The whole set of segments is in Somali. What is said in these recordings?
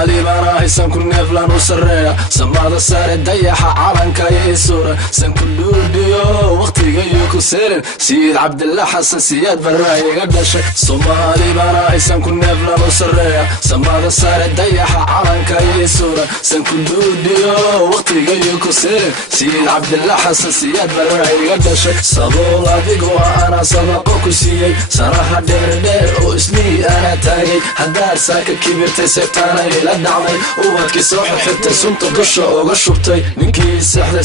Somali bana haysan ku neeflan u sareeya samada sare dayaxa calanka ay suura san ku dhuudiyo waqtiga iyo ku seerin Sayid Abdullah Hassan Siyaad barayga dhashay Somali bana haysan ku neeflan u sareeya samada sare dayaxa calanka ay suura san ku dhuudiyo waqtiga iyo ku seerin Sayid Abdullah Hassan Siyaad barayga dhashay sabol adigu ana sabaqo ku siiyay saraha dheer oo ismii ana taagay hadar saaka kibirtay seetana ila dhacday ubadkii soo xirtay sunta dusha uga shubtay ninkii saxda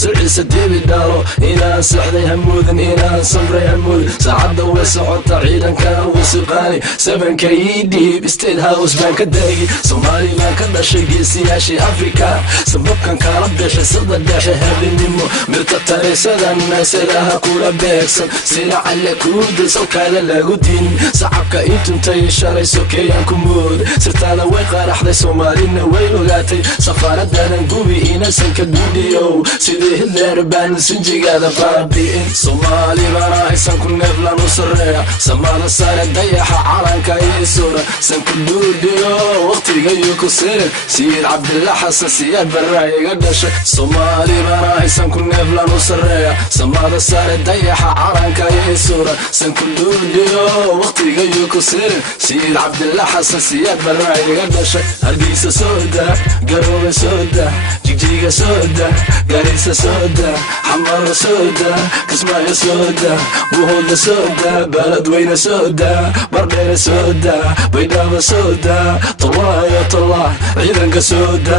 sirciisa dibi dhaalo inaan saxday hamuudan inaan samray hamuud saacada way socota ciidanka wasiqaani sabanka idib state house baan ka daagi Somali baan ka dhashay geesiyaashii Afrika sababkan kala dhashay sada dhashay habinimo mirta tareesadan nasalaha kula beegsan sina alle kuuda soo kala lagu din sacabka intuntay shalay sokeeyaan ku mood sirtaada way qaraxday Soomaalina way ogaatay safaaradan gubi inasan ka gudiyo sidii Hitler baan sinjigaada baabi'in Somali bana haysan ku neeflan u sareeya samada sare dayaxa calanka ay suura san ku dhuudiyo waqtiga iyo ku seerin Sayid Abdullah Hassan Siyaad barayga dhashay Somali bana haysan ku neeflan u sareeya samada sare dayaxa calanka ay suura san ku dhuudiyo waqtiga iyo ku seerin Sayid Abdullah Hassan Siyaad barayga dhashay Hargeysa sooda Garowe sooda Jigjiga sooda Garissa sooda Xamar sooda Kismaayo sooda Buhooda sooda Beledweyne sooda Bardheere sooda Baydhabo sooda Tallaayo tallah ciidanka sooda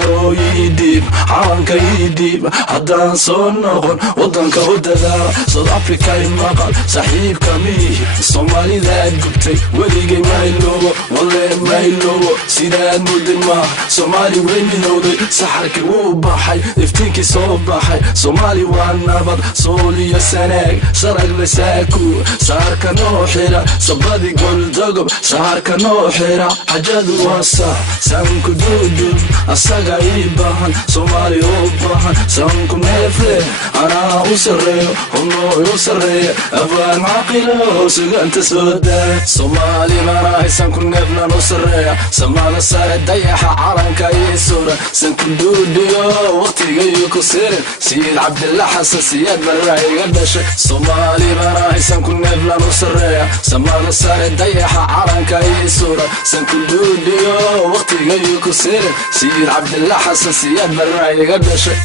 Sahrooyi diib calanka diib haddaan soo noqon wadanka u dadaala South Africa maqal saaxiibka mihi Soomaalida gubtay weligay mayloobo walle mayloobo sidaan mudin ma Somali way midowday saxarkii wuu baxay iftiinkii soo baxay Somali waa nabad sooliyo sanaag sarag la saaku saarka noo xira sabadi gol dogob saarka noo xira xajadu wasa sanku duudub asaga ibahan Somali oo bahan sanku neefle ana u sareeyo hono u sareeyo afaan aqilo suganta sooda Somali bana haysan ku neeflan u sareeya samada sare dayaxa calanka ay suura san ku dhuudiyo waqtiga iyo ku seerin Sayid Abdullah Hassan Siyaad barayga dhashay Somali bana haysan ku neeflan u sareeya samada sare dayaxa calanka ay suura san ku dhuudiyo waqtiga iyo ku seerin Sayid Abdullah Hassan Siyaad barayga dhashay